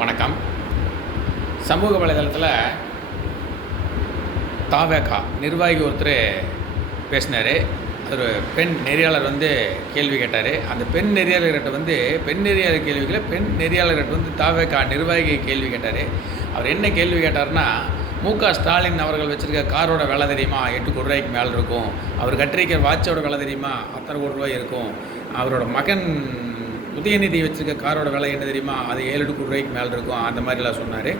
வணக்கம். சமூக வலைதளத்தில் தாவேகா நிர்வாகி ஒருத்தர் பேசினார். ஒரு பெண் நெறியாளர் கேள்வி கேட்டார். அந்த பெண் நெறியாளர்கிட்ட பெண் நெறியாளர் கேள்விகளை பெண் நெறியாளர்கிட்ட தாவேகா நிர்வாகி கேள்வி கேட்டார். அவர் என்ன கேள்வி கேட்டார்னா, மு.க. ஸ்டாலின் அவர்கள் வச்சுருக்க காரோட விலை தெரியுமா? 8 கோடி ரூபாய்க்கு மேலே இருக்கும். அவர் கட்டிருக்கிற வாட்சோட விலை தெரியுமா? அத்தனை கோடி ரூபாய் இருக்கும். அவரோட மகன் உதயநிதி வச்சுருக்க காரோட விலை என்ன தெரியுமா? அது 7 கோடி ரூபாய்க்கு மேலே இருக்கும். அந்த மாதிரிலாம் சொன்னார்.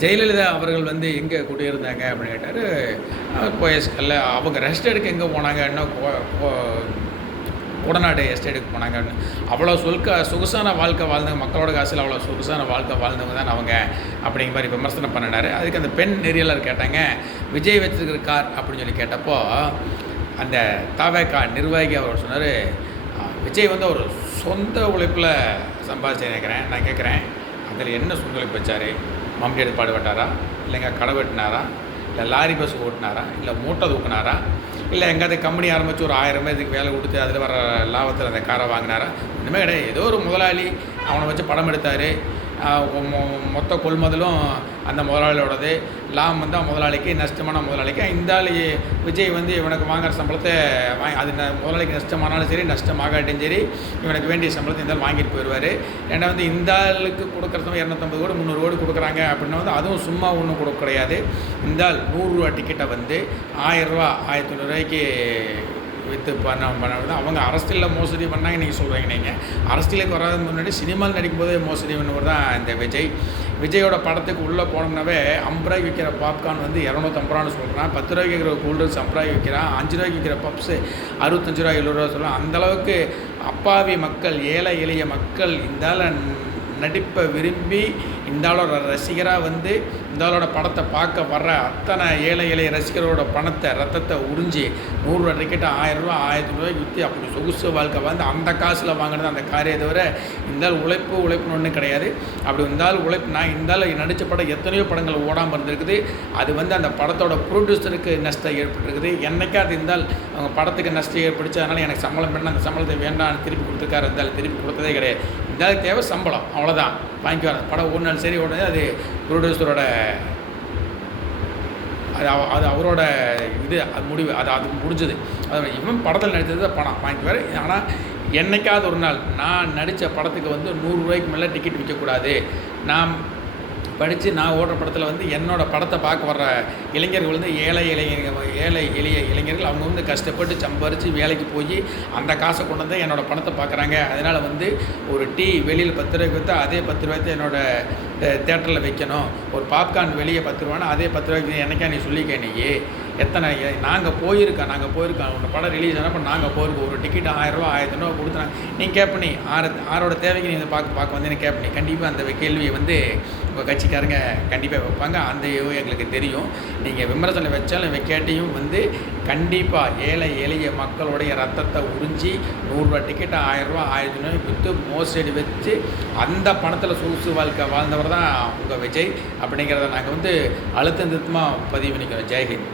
ஜெயலலிதா அவர்கள் எங்கே குடியிருந்தாங்க அப்படின்னு கேட்டார். போயஸ்கல்ல அவங்க ரெஸ்ட் எடுக்க எங்கே போனாங்க? இன்னும் கொடநாடு எஸ்டேட்டுக்கு போனாங்கன்னு. அவ்வளோ சொகுசான வாழ்க்கை வாழ்ந்தவங்க, மக்களோட காசில் அவ்வளோ சொகுசான வாழ்க்கை வாழ்ந்தவங்க தான் அவங்க அப்படிங்கிற மாதிரி விமர்சனம் பண்ணினார். அதுக்கு அந்த பெண் நெறியாளர் கேட்டாங்க, விஜய் வச்சுருக்கிற கார் அப்படின்னு சொல்லி கேட்டப்போ அந்த தாவேகா நிர்வாகி அவர் சொன்னார், விஜய் ஒரு சொந்த உழைப்பில் சம்பாதிச்சு நினைக்கிறேன். நான் கேட்குறேன், அதில் என்ன சொந்த உழைப்பு வச்சார்? மம்டி எடுத்து பாடுபட்டாரா? இல்லைங்க கடை வெட்டினாரா? இல்லை லாரி பஸ் ஓட்டினாரா? இல்லை மூட்டை தூக்குனாரா? இல்லை எங்கேயாவது கம்பெனி ஆரம்பித்து ஒரு 1000 பேருக்கு வேலை கொடுத்து அதில் வர லாபத்தில் அந்த காரை வாங்கினாரா? இனிமேல் கிடையாது. ஏதோ ஒரு முதலாளி அவனை வச்சு படம் எடுத்தார். மொத்த கொள்முதலும் அந்த முதலாளியோடது. லாபம் முதலாளிக்கு, நஷ்டமான முதலாளிக்கு. இந்த ஆள் விஜய் இவனுக்கு வாங்குகிற சம்பளத்தை அது முதலாளிக்கு நஷ்டமானாலும் சரி, நஷ்டமாகாட்டும் சரி, இவனுக்கு வேண்டிய சம்பளத்தை இந்த ஆள் வாங்கிட்டு போயிடுவார். ஏன்னா இந்த ஆளுக்கு கொடுக்குறதும் 250 கோடி 300 கோடி கொடுக்குறாங்க அப்படின்னா அதுவும் சும்மா ஒன்றும் கொடுக்க கிடையாது. இந்த ஆள் 100 ரூபா டிக்கெட்டை 1000 ரூபா 1500 ரூபாய்க்கு விற்று பண்ண அவங்க அரசியலில் மோசடி பண்ணாங்க. நீங்கள் சொல்கிறீங்க, நீங்கள் அரசியலுக்கு வராது முன்னாடி சினிமாவில் நடிக்கும்போதே மோசடி பண்ணவர் தான் இந்த விஜய். விஜயோட படத்துக்கு உள்ளே போனோம்னாவே 50 ரூபாய்க்கு விற்கிற பாப்கார்ன் 250 ரூபான்னு சொல்கிறான். 10 ரூபாய்க்கு விற்கிற கூல்ட்ரிங்க்ஸ் 50 ரூபாய்க்கு விற்கிறான். 5 ரூபாய்க்கு விற்கிற பப்ஸு 65 ரூபா 70 ரூபா சொல்லலாம். அந்தளவுக்கு அப்பாவி மக்கள், ஏழை எளிய மக்கள் இந்த நடிப்பை விரும்பி இந்த ஆளோட ரசிகராக இந்த ஆளோட படத்தை பார்க்க வர்ற அத்தனை ஏழை எளிய ரசிகரோட பணத்தை, ரத்தத்தை உறிஞ்சி 100 ரூபா டிக்கெட்டு 1000 ரூபா 1000 ரூபாய்க்கு விற்று அப்படி சொகுசு வாழ்க்கை அந்த காசில் வாங்கினது அந்த காரியை தவிர இந்த ஆள் உழைப்புன்னு ஒன்றும் கிடையாது. அப்படி இந்த ஆள் உழைப்பு, நான் இந்த ஆள் நடித்த படம் எத்தனையோ படங்கள் ஓடாமல் இருந்திருக்குது. அது அந்த படத்தோட ப்ரொடியூசருக்கு நஷ்டம் ஏற்பட்டுருக்குது. என்னைக்கா அது இருந்தால் அவங்க படத்துக்கு நஷ்டம் ஏற்படுச்சு, அதனால் எனக்கு சம்பளம் வேண்டாம், அந்த சம்பளத்தை வேண்டாம் திருப்பி கொடுத்துருக்காரு. இருந்தாலும் திருப்பி கொடுத்ததே கிடையாது. இந்த ஆளுக்கு தேவை சம்பளம், அவ்வளோதான். வாங்கிக்குவாங்க. படம் ஓடினாலும் சரி ஓடுனது அது ப்ரொடியூசரோட, அது அவரோட அது முடிவு, அது முடிஞ்சது. அது இவன் படத்தில் நடித்தது படம் வாங்கிக்குவார். ஆனால் என்னைக்காவது ஒரு நாள் நான் நடித்த படத்துக்கு 100 ரூபாய்க்கு மேலே டிக்கெட் விற்கக்கூடாது. நான் படித்து நான் ஓடுற படத்தில் என்னோடய படத்தை பார்க்க வர்ற இளைஞர்கள் ஏழை எளிய இளைஞர்கள் அவங்க கஷ்டப்பட்டு சம்பாரித்து வேலைக்கு போய் அந்த காசை கொண்டு வந்து என்னோடய படத்தை பார்க்குறாங்க. அதனால் ஒரு டீ வெளியில் 10 ரூபாய்க்கு விற்றா அதே 10 ரூபாய்க்கு என்னோடய தேட்டரில் வைக்கணும். ஒரு பாப்கார்ன் வெளியே 10 ரூபானா அதே 10 ரூபாய்க்கு என்னைக்கா நீ சொல்லிக்க, நீ எத்தனை நாங்கள் போயிருக்கோம் உன்னோட படம் ரிலீஸ் ஆனப்போ நாங்கள் போயிருக்கோம். ஒரு டிக்கெட் 1000 ரூபா 1500 ரூபா கொடுத்துறாங்க. நீங்கள் கேட்பனி ஆரோட தேவைக்கு நீங்கள் பார்க்க வந்து கேட்பனி. கண்டிப்பாக அந்த கேள்வியை உங்கள் கட்சிக்காரங்க கண்டிப்பாக வைப்பாங்க. அந்த எங்களுக்கு தெரியும். நீங்கள் விமர்சனம் வச்சாலும் வைக்காட்டியும் கண்டிப்பாக ஏழை எளிய மக்களுடைய ரத்தத்தை உறிஞ்சி 100 ரூபா டிக்கெட்டை 1000 ரூபா 1500 ரூபாய் விற்று மோசடி வச்சு அந்த பணத்தில் சொகுசு வாழ்க்கை வாழ்ந்தவர் தான் உங்கள் விஜய். அப்படிங்கிறத நாங்கள் அழுத்தம் திருத்தமாக பதிவு பண்ணிக்கிறோம். ஜெய்ஹிந்த்.